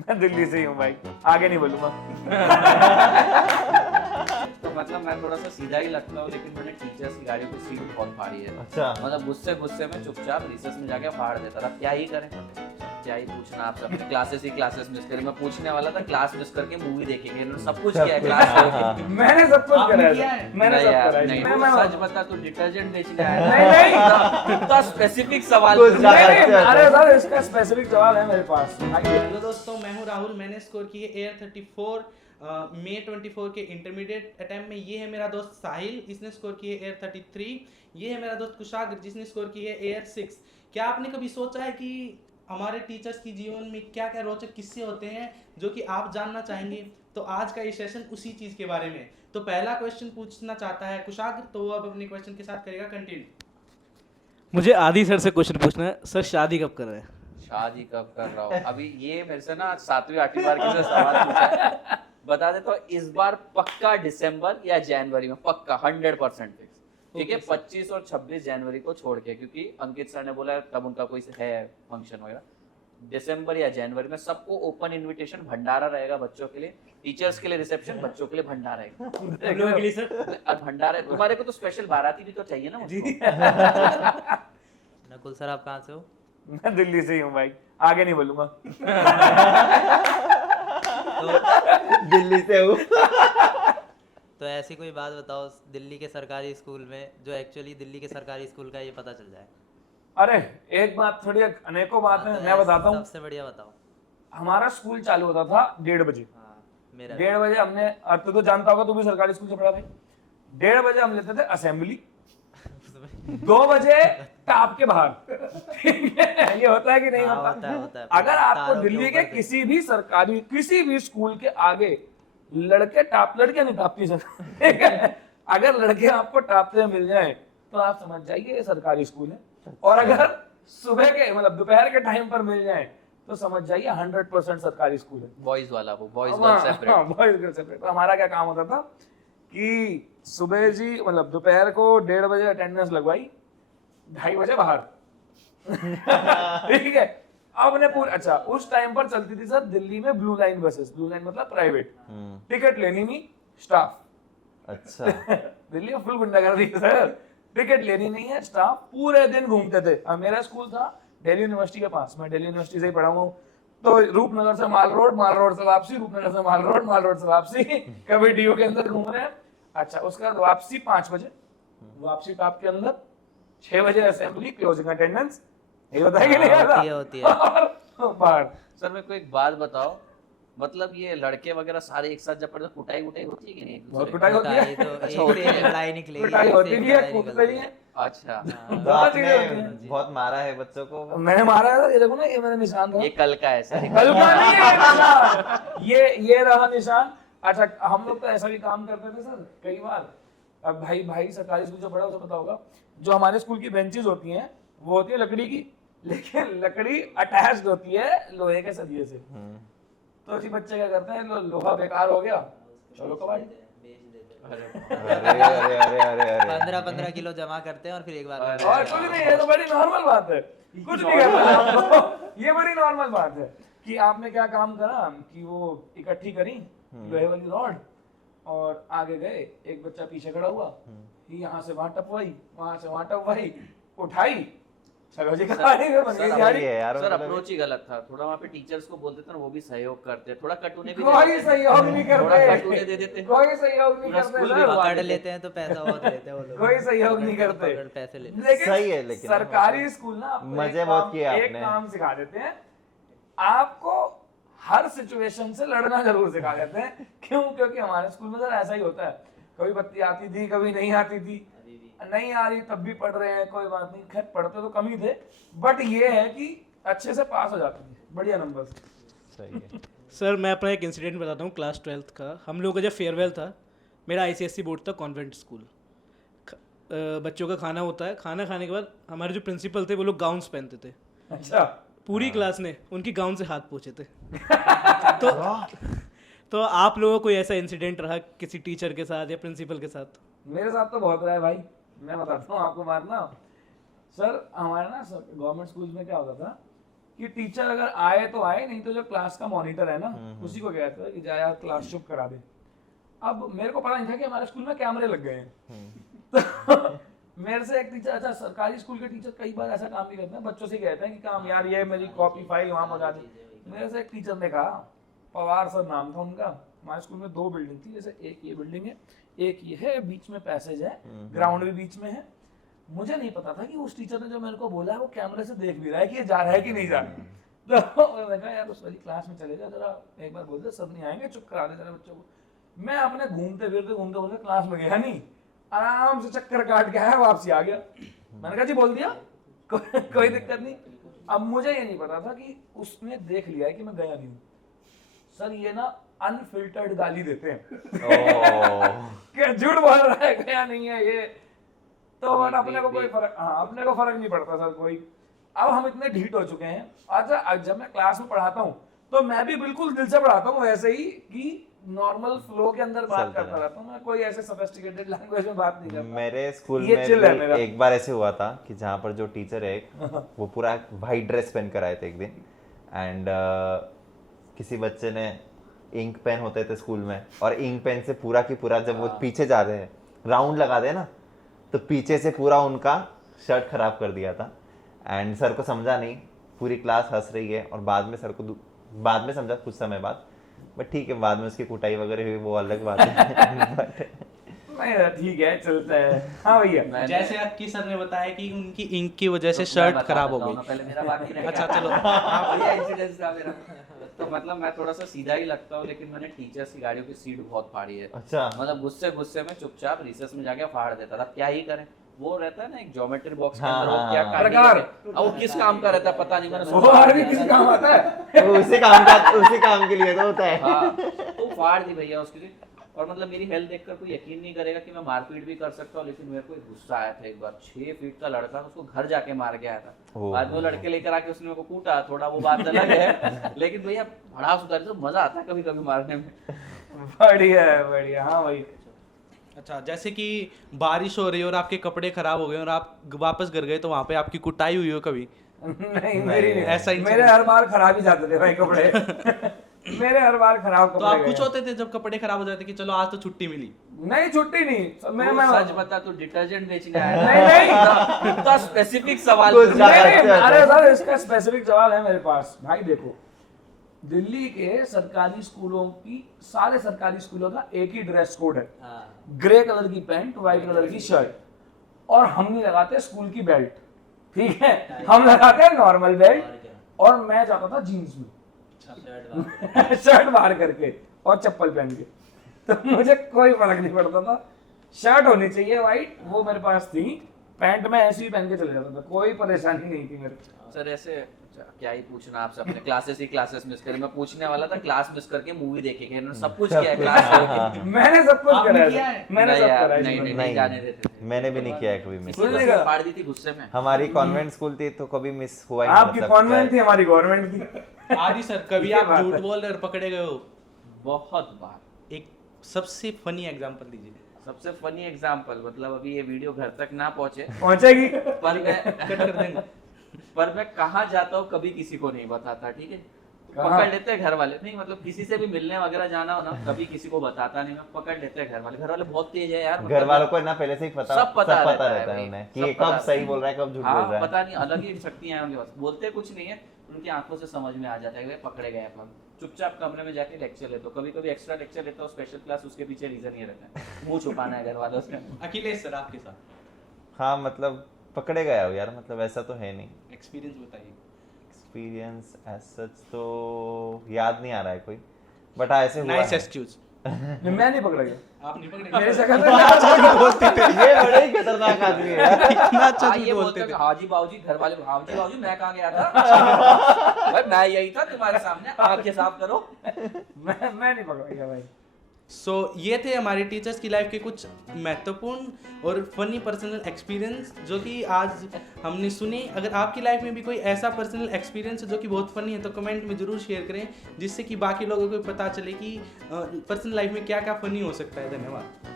मैं दिल्ली से ही हूँ भाई, आगे नहीं बोलूंगा। तो मतलब मैं थोड़ा सा सीधा ही लगता हूँ, लेकिन मैंने टीचर्स की गाड़ी की सीट बहुत फाड़ी है। अच्छा। मतलब गुस्से में चुपचाप रिसेस में जाके फाड़ देता था। क्या ही करें, क्या ही पूछना आप सब। क्लासेस मिस करें। मैं पूछने वाला था क्लास मिस करके मूवी देखेंगे, इन्होंने सब कुछ किया है क्लास। मैंने सब कुछ आपने करा किया है, है? मैंने सब करा है। नहीं, मैं सच बता, तू डिटर्जेंट बेचने आया नहीं, था? इतना स्पेसिफिक सवाल कुछ पूछ ज्यादा रहा है। अच्छा। अरे सर इसका स्पेसिफिक सवाल है मेरे पास। हेलो दोस्तों, मैं हूं राहुल। मैंने स्कोर किए एयर 34 मई 24 के इंटरमीडिएट अटेम्प्ट में। ये है मेरा दोस्त साहिल, इसने स्कोर किए एयर 33। ये है मेरा दोस्त कुशाग्र, जिसने स्कोर किए एयर 6। क्या आपने कभी सोचा है कि हमारे टीचर्स की जीवन में क्या क्या रोचक किस्से होते हैं जो कि आप जानना चाहेंगे? तो आज का ये सेशन उसी चीज़ के बारे में। तो पहला क्वेश्चन पूछना चाहता है कुशाग्र, तो वो अब अपने क्वेश्चन के साथ करेगा कंटिन्यू। मुझे आदि सर से क्वेश्चन पूछना है। सर शादी कब कर रहे हैं? शादी कब कर रहा हूँ? अभी ये मेरे से ना 7वीं 8वीं बार किसी से सवाल पूछा है। बता देता हूँ, इस बार पक्का दिसंबर या जनवरी में, पक्का 100% फिक्स। ठीक है, 25 और 26 जनवरी को छोड़ के, क्योंकि अंकित सर ने बोला है तब उनका कोई है फंक्शन वगैरह। दिसंबर या जनवरी में सबको ओपन इनविटेशन, भंडारा रहेगा बच्चों के लिए, टीचर्स के लिए रिसेप्शन, बच्चों के लिए भंडारा है। हम लोगों के लिए सर भंडारा तुम्हारे को तो स्पेशल बाराती भी तो चाहिए ना मुझको। नकुल सर, आप कहाँ से हो? मैं दिल्ली से ही हूँ भाई, आगे नहीं बोलूंगा। दिल्ली से हूँ। तो ऐसी कोई बात बताओ दिल्ली के सरकारी स्कूल में जो एक्चुअली दिल्ली के सरकारी स्कूल का ये पता चल जाए। अरे एक बात थोड़ी, अनेकों बात है, तो मैं बताता हूँ। सबसे बढ़िया बताओ। हमारा स्कूल चालू होता था 1:30 बजे। हाँ, मेरा 1:30 बजे हमने, अब तो जानता होगा, तू भी सरकारी स्कूल से पढ़ा भाई। 1:30 बजे हम लेते थे असेंबली, 2 बजे टाप के बाहर। ठीक है, ये होता है कि नहीं हाँ, होता? होता है। अगर आपको तारों के दिल्ली के ऊपर पे। किसी भी सरकारी किसी भी स्कूल के आगे लड़के लड़के नहीं टापती सर, ठीक है? अगर लड़के आपको टापते मिल जाए तो आप समझ जाइए ये सरकारी स्कूल है। और अगर सुबह के मतलब दोपहर के टाइम पर मिल जाए तो समझ जाइए 100% सरकारी स्कूल है। बॉयज वाला, वो बॉयज हाँ, गर्ल हाँ, सेपरेट। Boys girl separate. तो हमारा क्या काम होता था कि सुबह जी मतलब दोपहर को 1:30 बजे अटेंडेंस लगवाई, 2:30 बजे बाहर। ठीक है, अब ने पूरी, अच्छा उस टाइम पर चलती थी सर दिल्ली में blue line buses. Blue line मतलब प्राइवेट, टिकट लेनी नहीं स्टाफ। अच्छा। दिल्ली में फुल गुंडागर्दी है सर, टिकट लेनी नहीं है स्टाफ, पूरे दिन घूमते थे। अब मेरा स्कूल था दिल्ली यूनिवर्सिटी के पास, मैं दिल्ली यूनिवर्सिटी से ही पढ़ा हूँ। तो रूपनगर से माल रोड से वापसी, रूपनगर से माल रोड से वापसी, कभी डीयू के अंदर घूम रहे हैं। अच्छा, उसके बाद वापसी 5 बजे, वापसी टॉप के अंदर 6 बजे असेंबली, क्लोजिंग अटेंडेंस। ये बताया कि नहीं आता? होती है। और बाहर। सर मेरे को एक बात बताओ, मतलब ये लड़के वगैरह सारे एक साथ जब पढ़ते हैं, कुटाई वुटाई होती है कि नहीं? एक बहुत दूसरे कुटाई होती है। कुटाई तो अच्छा, एक होती से है। एक लड़ाई निकलेगी, कुटाई एक से होती एक भी है, लड़ाई कूदते निकलती भी है। है। अच्छा, तो बहुत चीजें होती आपने हैं। बहुत मारा है बच्चों को? मैंने मारा है, ये देखो ना, ये मेरा निशान था। ये कल का है सर। कल का नहीं है निशान। ये रहा निशान। अच्छा, हम लोग तो ऐसा भी काम करते थे सर कई बार। अब भाई सरकारी स्कूल जो पढ़ा उसे पता होगा, जो हमारे स्कूल की बेंचेस होती हैं वो होती है लकड़ी की, लेकिन लकड़ी अटैच्ड होती है लोहे के सरिये से। तो जी बच्चे क्या करते हैं, लोहा बेकार हो गया, चलो कबाड़ी। अरे अरे अरे अरे अरे 15-15 किलो जमा करते हैं और फिर एक बार में और कुछ नहीं, ये तो बड़ी नॉर्मल बात है, कुछ नहीं करना है आपको। ये बड़ी नॉर्मल बात है कि आपने क्या काम करा कि वो इकट्ठी करी लोहे वाली रॉड, और आगे गए, एक बच्चा पीछे खड़ा हुआ, यहाँ से वहां टपवाई, वहां से वहां टपवाई, उठाई, चलो जी कहानी में बन गई सर, गाड़ी। है यार, सर मतलब अप्रोच ही गलत था। थोड़ा वहाँ पे टीचर्स को बोलते थे ना, वो भी सहयोग करते, थोड़ा कट उन्हें भी कोई सहयोग नहीं थोड़ा कट उन्हें करते, दे देते। कोई सहयोग नहीं पूरा करते स्कूल सर। भी पकड़ लेते हैं तो पैसा बहुत लेते हैं वो लोग। कोई सहयोग नहीं करते। पकड़ पैसे लेते हैं। लेकिन सही है, लेकिन सरकारी स्कूल ना आपको मजे एक बहुत काम- किए एक आपने। काम सिखा देते हैं, आपको हर सिचुएशन से लड़ना जरूर सिखा देते हैं। क्यों? क्योंकि हमारे स्कूल में सर ऐसा ही होता है, कभी बत्ती आती थी, कभी नहीं आती थी, नहीं आ रही तब भी पढ़ रहे हैं, कोई बात नहीं, खैर पढ़ते तो कम ही थे, बट ये है कि अच्छे से पास हो जाते थे, बढ़िया नंबर से। सही है। सर मैं अपना एक इंसिडेंट बताता हूँ। क्लास 12th का हम लोगों का जब फेयरवेल था, मेरा ICSE बोर्ड था, कॉन्वेंट स्कूल। बच्चों का खाना होता है, खाना खाने के बाद हमारे जो प्रिंसिपल थे वो लोग गाउन्स पहनते थे। अच्छा, पूरी क्लास ने उनकी गाउन से हाथ पोंछे थे। तो आप लोगों को कोई ऐसा इंसिडेंट रहा किसी टीचर के साथ या प्रिंसिपल के साथ? मेरे साथ तो बहुत रहा है भाई, मैं बताता हूँ आपको। मारना सर, हमारे ना गवर्नमेंट स्कूल में क्या होता था कि टीचर अगर आए तो आए, नहीं तो जो क्लास का मॉनिटर है ना उसी को कहता है कि जा यार क्लास चुप करा दे। अब मेरे को पता नहीं था कि हमारे स्कूल में कैमरे लग गए हैं। तो मेरे से एक टीचर, अच्छा सरकारी स्कूल के टीचर कई बार ऐसा काम भी करते हैं, बच्चों से कहते हैं कि काम यार ये मेरी कॉपी फाइल वहां मंगा दी। मेरे से एक टीचर ने कहा, पवार सर नाम था उनका, हमारे स्कूल में 2 बिल्डिंग थी, जैसे एक ये बिल्डिंग है, एक ये है, बीच में पैसेज है, ग्राउंड भी बीच में है। मुझे नहीं पता था कि उस टीचर ने जो मेरे को बोला है वो कैमरे से देख भी रहा है कि ये जा रहा है कि नहीं जा रहा है। तो मैंने कहा यार उस वाली क्लास में चले जा, जरा एक बार बोल दे सर नहीं आएंगे, चुप करा दे जरा बच्चों को। मैं अपने घूमते फिरते क्लास में गया नहीं, आराम से चक्कर काट के आया, वापसी आ गया। मैंने कहा जी बोल दिया, कोई दिक्कत नहीं। अब मुझे ये नहीं पता था कि उसने देख लिया है कि मैं गया नहीं हूँ। सर ये ना अनफिल्टर्ड गाली देते हैं कि झूठ बोल रहा है, गया नहीं है ये। तो बट अपने को कोई फर्क, हाँ अपने को फर्क नहीं पड़ता सर कोई। अब हम इतने ढीठ हो चुके हैं। अच्छा जब मैं क्लास में पढ़ाता हूँ तो मैं भी बिल्कुल दिल से पढ़ाता हूँ, वैसे ही कि नॉर्मल फ्लो के अंदर बात करता रहता हूँ, मैं कोई ऐसे सोफिस्टिकेटेड लैंग्वेज में बात नहीं करता। मेरे स्कूल ये में chill है मेरा। भी एक बार ऐसे हुआ था कि जहाँ पर जो टीचर है वो पूरा वाइट ड्रेस पहन कर आए थे एक दिन, एंड किसी बच्चे ने इंक पेन होते थे स्कूल में, और इंक पेन से पूरा की पूरा जब वो पीछे जा रहे हैं राउंड लगा दे ना, तो पीछे से पूरा उनका शर्ट खराब कर दिया था। एंड सर को समझा नहीं, पूरी क्लास हंस रही है, और बाद में सर को बाद में समझा कुछ समय बाद, बट ठीक है बाद में उसकी कुटाई वगैरह हुई वो अलग बात है। नहीं ठीक है चलता है। हाँ भैया जैसे अक्की सर ने बताया कि उनकी इंक की वजह से शर्ट खराब हो गई। पहले मेरा बाकी रहेगा। अच्छा चलो। बढ़िया इंसिडेंस था मेरा। तो मतलब मैं थोड़ा सा सीधा ही लगता हूँ, लेकिन मैंने टीचर्स की गाड़ियों की सीट बहुत फाड़ी है। अच्छा। मतलब गुस्से में चुपचाप रिसेस में जाके फाड़ देता था। क्या ही करें, वो रहता है ना एक ज्योमेट्री बॉक्स के हाँ, अंदर, वो क्या हाँ, काट प्रकार। के- अब वो किस काम का रहता है पता नहीं, मैंने वो और भी किसी काम आता है। वो उसी काम के लिए तो होता है। हाँ तो फाड़ दी भैया उसके लिए। और मतलब मेरी हेल्थ देखकर कोई यकीन नहीं करेगा कि मैं मारपीट भी कर सकता हूँ, लेकिन मेरे को एक गुस्सा आया था एक बार। 6 फीट का लड़का, उसको घर जाके मार के आया था। बाद में वो लड़के लेकर आके उसने मेरे को कूटा, थोड़ा वो बात अलग है, लेकिन भैया भड़ास उतार तो मजा आता है कभी कभी मारने में। बढ़िया है बढ़िया। हाँ भाई अच्छा जैसे कि बारिश हो रही है और आपके कपड़े खराब हो गए और आप वापस घर गए, तो वहाँ पे आपकी कुटाई हुई हो कभी? नहीं मेरी नहीं, ऐसा ही मेरे हर बार खराब ही जाते थे भाई कपड़े। मेरे हर बार खराब कपड़े तो आप गए। कुछ होते थे जब कपड़े खराब हो जाते कि चलो आज तो छुट्टी मिली? नहीं छुट्टी नहीं। मैं सच बता, तू डिटर्जेंट बेचने आया नहीं नहीं इतना स्पेसिफिक सवाल कुछ पूछ ज्यादा रहा है। अच्छा था। अरे सर इसका स्पेसिफिक जवाब है मेरे पास। भाई देखो दिल्ली के सरकारी स्कूलों की, सारे सरकारी स्कूलों का एक ही ड्रेस कोड है, ग्रे कलर की पैंट, व्हाइट कलर की शर्ट, और हम नहीं लगाते स्कूल की बेल्ट, ठीक है, हम लगाते हैं नॉर्मल बेल्ट। और मैं जाता था जीन्स में, शर्ट बाहर करके और चप्पल पहन के, तो मुझे कोई फर्क नहीं पड़ता था। शर्ट होनी चाहिए व्हाइट, वो मेरे पास थी, पैंट में ऐसे ही पहन के चले जाता था, कोई परेशानी नहीं थी मेरे को। सर ऐसे क्या ही पूछना आपसे, अपने क्लासेस मिस करे। मैं पूछने वाला था क्लास मिस करके मूवी देखे, इन्होंने सब कुछ किया है क्लास करके। मैंने सब कुछ आपने करा किया है, है? मैंने सब यार, करा है नहीं जीवन नहीं में। नहीं जाने देते थे। मैंने भी नहीं किया है कभी मिस। किसी नहीं बस करा। फाड़ दी थी गुस्से में। हमारी कॉन्वेंट स्कूल थी तो कभी मिस हुआ ही नहीं। आपकी कॉन्वेंट थी, हमारी गवर्नमेंट थी। आदि सर कभी ये आप बात झूठ है। बोल रहे और पकड़े गए हो? बहुत बार। एक सबसे फनी एग्जांपल दीजिए। सबसे फनी एग्जांपल, मतलब अभी ये वीडियो घर तक ना पहुंचे पहुंचेगी। कट कर देंगे। पर मैं कहाँ जाता हूँ कभी किसी को नहीं बताता, ठीक है। कहाँ? पकड़ लेते हैं घर वाले, नहीं मतलब किसी से भी मिलने वगैरह जाना हो ना, कभी किसी को बताता नहीं मैं, पकड़ लेते हैं घर वाले। घर वाले बहुत तेज है यार, घर वालों को ना पहले से ही पता सब पता रहता रहता है है उन्हें भाई, कि ये सब पता कब रहता सही है। बोल रहा है कब झूठ बोल हाँ रहा है। पता नहीं, अलग ही शक्तियां हैं उनके पास। बोलते कुछ नहीं है, उनकी आंखों से समझ में आ जाता है कि भाई पकड़े गए अपन। चुपचाप कमरे में जाके लेक्चर लेते हो, कभी कभी एक्स्ट्रा लेक्चर लेता हूँ स्पेशल क्लास, उसके पीछे रीजन ये रहता है, मुंह छुपाना है घर वालों से। अखिलेश सर आपके साथ हाँ मतलब पकड़े गया हो यार, मतलब ऐसा तो है नहीं। एक्सपीरियंस बताइए। एक्सपीरियंस एज सच तो याद नहीं आ रहा है कोई, बट हाँ ऐसे हुआ नाइस है। एक्सक्यूज। मैं नहीं पकड़ा गया, आप नहीं पकड़े? मेरे शक्ल में ये बड़े ही खतरनाक आदमी है यार। इतना अच्छा हाँ, झूठ ये बोलते बोलते थे। हैं हाजी बाबूजी, घर वाले हाजी बाबूजी मैं कहाँ गया था भाई, मैं यही था तुम्हारे सामने, आंखें साफ करो। मैं नहीं पकड़ा गया भाई। सो ये थे हमारे टीचर्स की लाइफ के कुछ महत्वपूर्ण और फनी पर्सनल एक्सपीरियंस जो कि आज हमने सुने। अगर आपकी लाइफ में भी कोई ऐसा पर्सनल एक्सपीरियंस है जो कि बहुत फनी है तो कमेंट में ज़रूर शेयर करें, जिससे कि बाकी लोगों को पता चले कि पर्सनल लाइफ में क्या क्या फनी हो सकता है। धन्यवाद।